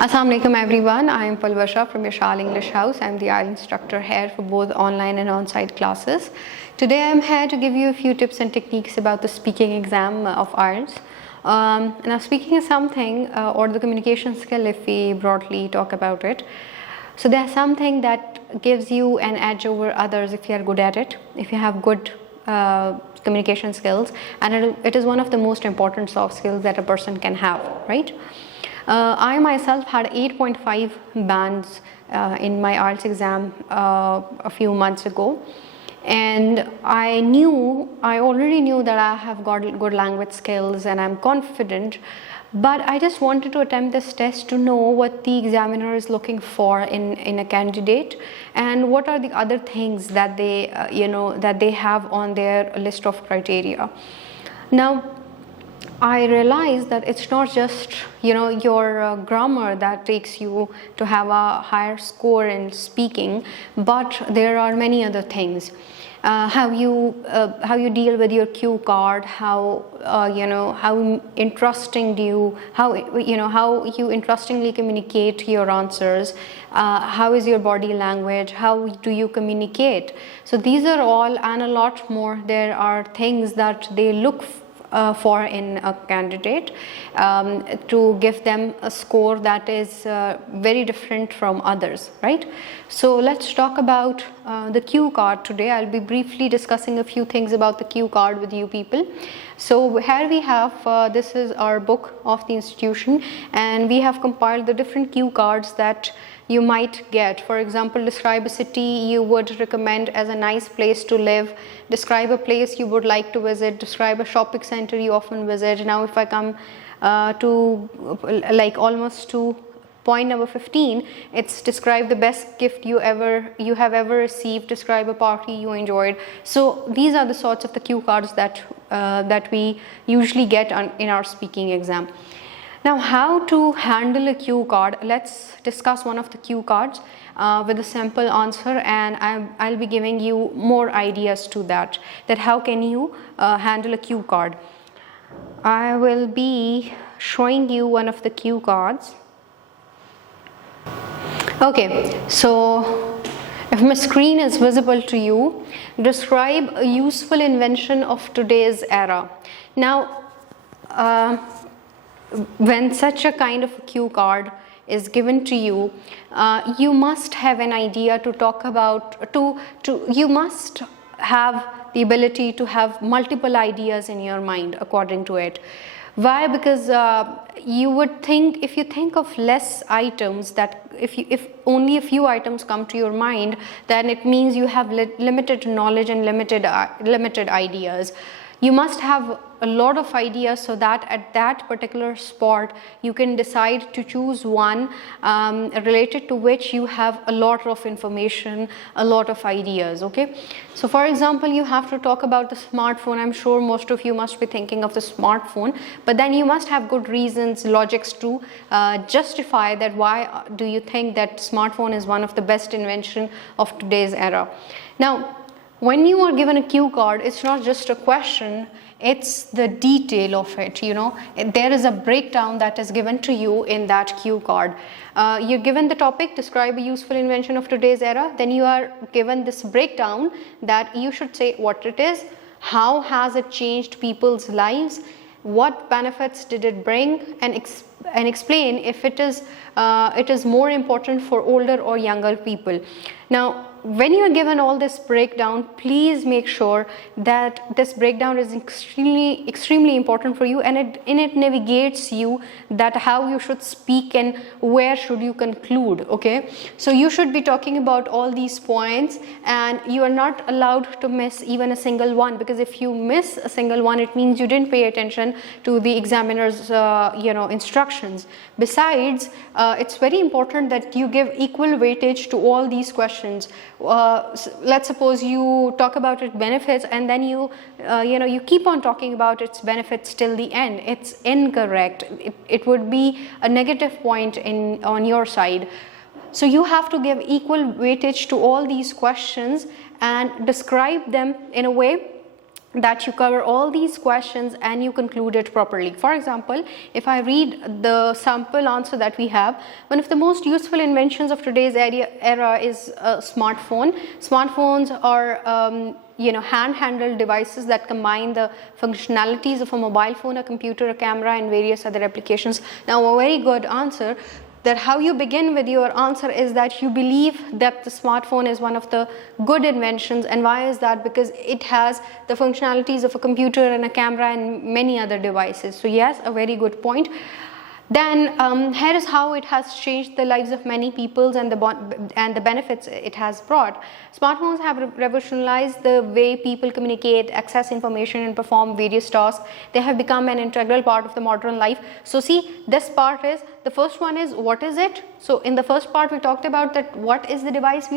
Assalamu alaikum everyone, I am Palwasha from Yashal English House. I am the IELTS instructor here for both online and on-site classes. Today I am here to give you a few tips and techniques about the speaking exam of IELTS. Now speaking is something, or the communication skill if we broadly talk about it. So there's something that gives you an edge over others if you are good at it, if you have good communication skills, and it is one of the most important soft skills that a person can have, right? I myself had 8.5 bands in my IELTS exam a few months ago, and I already knew that I have got good language skills and I'm confident, but I just wanted to attempt this test to know what the examiner is looking for in a candidate, and what are the other things that they that they have on their list of criteria. Now I realized that it's not just your grammar that takes you to have a higher score in speaking, but there are many other things. How you deal with your cue card, how interestingly communicate your answers, how is your body language, how do you communicate. So these are all, and a lot more. There are things that they look for in a candidate to give them a score that is very different from others, right? So let's talk about the cue card today. I'll be briefly discussing a few things about the cue card with you people. So here we have, this is our book of the institution, and we have compiled the different cue cards that you might get. For example, describe a city you would recommend as a nice place to live, describe a place you would like to visit, describe a shopping center you often visit. Now if I come to almost to point number 15, it's describe the best gift you have ever received, describe a party you enjoyed. So these are the sorts of the cue cards that we usually get in our speaking exam. Now, how to handle a cue card? Let's discuss one of the cue cards with a simple answer, and I'll be giving you more ideas to that how can you handle a cue card. I will be showing you one of the cue cards. Okay, so if my screen is visible to you, describe a useful invention of today's era. Now, when such a kind of a cue card is given to you, you must have an idea to talk about, you must have the ability to have multiple ideas in your mind according to it. Why? Because you would think, if you think of less items, that if only a few items come to your mind, then it means you have limited knowledge and limited ideas. You must have a lot of ideas so that at that particular spot you can decide to choose one related to which you have a lot of information, a lot of ideas. Okay, so for example, you have to talk about the smartphone. I'm sure most of you must be thinking of the smartphone, but then you must have good reasons, logics to justify that why do you think that smartphone is one of the best invention of today's era. Now, when you are given a cue card, it's not just a question, it's the detail of it. There is a breakdown that is given to you in that cue card. You're given the topic, describe a useful invention of today's era. Then you are given this breakdown that you should say what it is, how has it changed people's lives, what benefits did it bring, and explain if it is more important for older or younger people. Now, when you are given all this breakdown, please make sure that this breakdown is extremely important for you, and it navigates you that how you should speak and where should you conclude. Okay, so you should be talking about all these points, and you are not allowed to miss even a single one, because if you miss a single one, it means you didn't pay attention to the examiner's instructions. Besides, it's very important that you give equal weightage to all these questions. Let's suppose you talk about its benefits, and then you keep on talking about its benefits till the end. It's incorrect. It would be a negative point on your side. So you have to give equal weightage to all these questions and describe them in a way that you cover all these questions and you conclude it properly. For example, if I read the sample answer that we have, one of the most useful inventions of today's era is a smartphone. Smartphones are hand-handled devices that combine the functionalities of a mobile phone, a computer, a camera, and various other applications. Now, a very good answer. That how you begin with your answer is that you believe that the smartphone is one of the good inventions. And why is that? Because it has the functionalities of a computer and a camera and many other devices. So yes, a very good point. Then here is how it has changed the lives of many people and the benefits it has brought. Smartphones have revolutionized the way people communicate, access information, and perform various tasks. They have become an integral part of the modern life. So see, this part is, the first one is, what is it? So in the first part we talked about that what is the device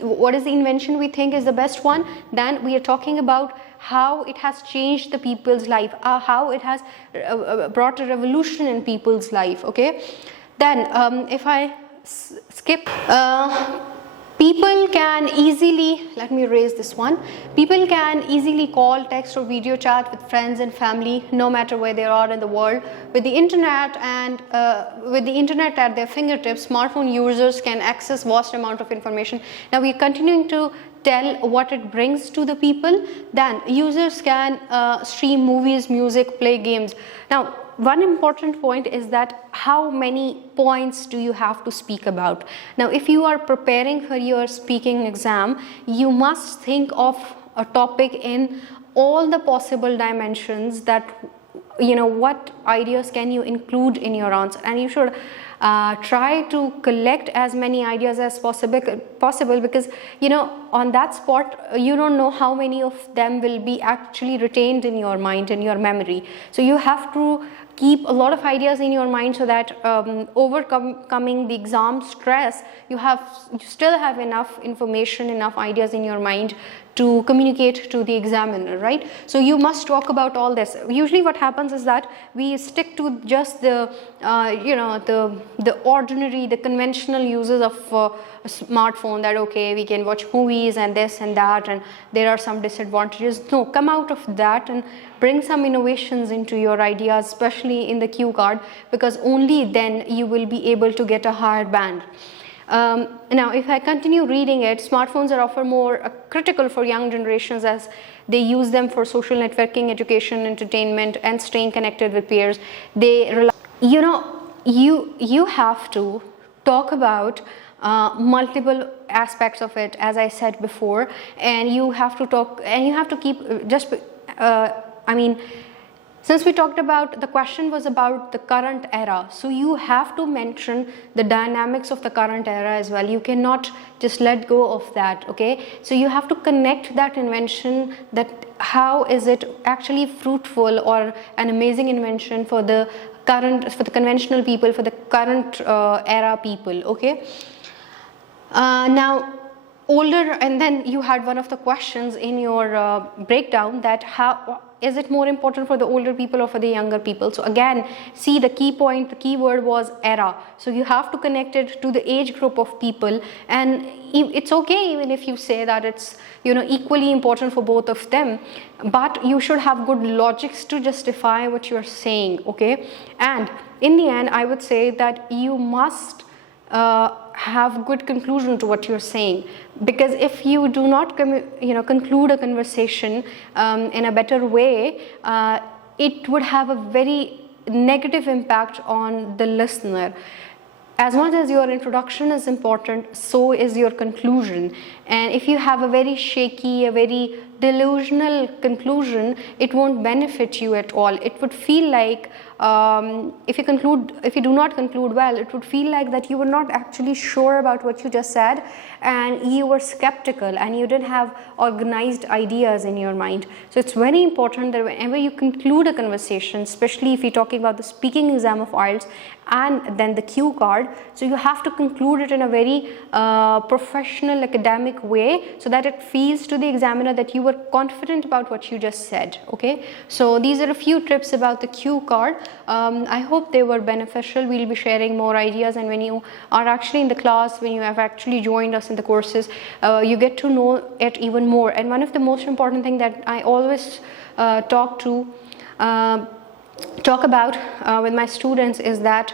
what is the invention we think is the best one. Then we are talking about how it has changed the people's life, how it has brought a revolution in people's life. Okay, then if I skip, people can easily, let me erase this one, people can easily call, text, or video chat with friends and family no matter where they are in the world. With the internet at their fingertips, smartphone users can access vast amount of information. Now we are continuing to tell what it brings to the people. Then users can stream movies, music, play games. Now one important point is that how many points do you have to speak about? Now if you are preparing for your speaking exam, you must think of a topic in all the possible dimensions, that what ideas can you include in your answer, and you should try to collect as many ideas as possible, because on that spot you don't know how many of them will be actually retained in your mind, in your memory. So you have to keep a lot of ideas in your mind so that overcoming the exam stress, you still have enough information, enough ideas in your mind to communicate to the examiner, right? So you must talk about all this. Usually what happens is that we stick to just the ordinary, the conventional uses of a smartphone, that okay, we can watch movies and this and that, and there are some disadvantages. No, come out of that and bring some innovations into your ideas, especially in the cue card, because only then you will be able to get a higher band. Now if I continue reading it, smartphones are often more critical for young generations as they use them for social networking, education, entertainment, and staying connected with peers. They rely, you have to talk about multiple aspects of it, as I said before, and you have to keep since we talked about, the question was about the current era, so you have to mention the dynamics of the current era as well. You cannot just let go of that, okay? So you have to connect that invention, that how is it actually fruitful or an amazing invention for the conventional people, for the current era people, okay? Now older, and then you had one of the questions in your breakdown, that how is it more important for the older people or for the younger people? So again, see, the key point, the key word was era. So you have to connect it to the age group of people, and it's okay even if you say that it's equally important for both of them, but you should have good logics to justify what you're saying, okay? And in the end, I would say that you must have good conclusion to what you're saying, because if you do not conclude a conversation in a better way, it would have a very negative impact on the listener. As much as your introduction is important, so is your conclusion. And if you have a very shaky, a very delusional conclusion, it won't benefit you at all. It would feel like, if you do not conclude well, it would feel like that you were not actually sure about what you just said, and you were skeptical, and you didn't have organized ideas in your mind. So it's very important that whenever you conclude a conversation, especially if you're talking about the speaking exam of IELTS and then the cue card, so you have to conclude it in a very professional, academic way, so that it feels to the examiner that you were confident about what you just said. Okay, so these are a few tips about the cue card. I hope they were beneficial. We'll be sharing more ideas, and when you are actually in the class, when you have actually joined us in the courses, you get to know it even more. And one of the most important thing that I always talk about with my students is that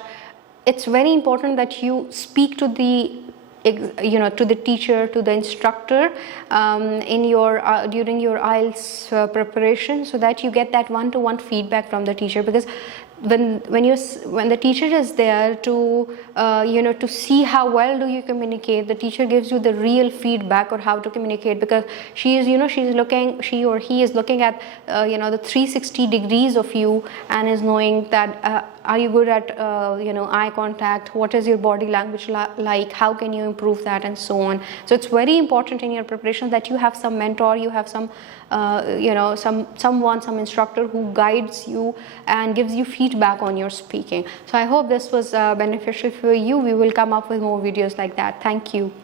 it's very important that you speak to the to the teacher, to the instructor in your during your IELTS preparation, so that you get that one-to-one feedback from the teacher. Because when the teacher is there to to see how well do you communicate, the teacher gives you the real feedback or how to communicate, because she or he is looking at the 360 degrees of you, and is knowing that are you good at eye contact, what is your body language like, how can you improve that, and so on. So it's very important in your preparation that you have some mentor, you have some some instructor who guides you and gives you feedback on your speaking. So I hope this was beneficial for you. We will come up with more videos like that. Thank you.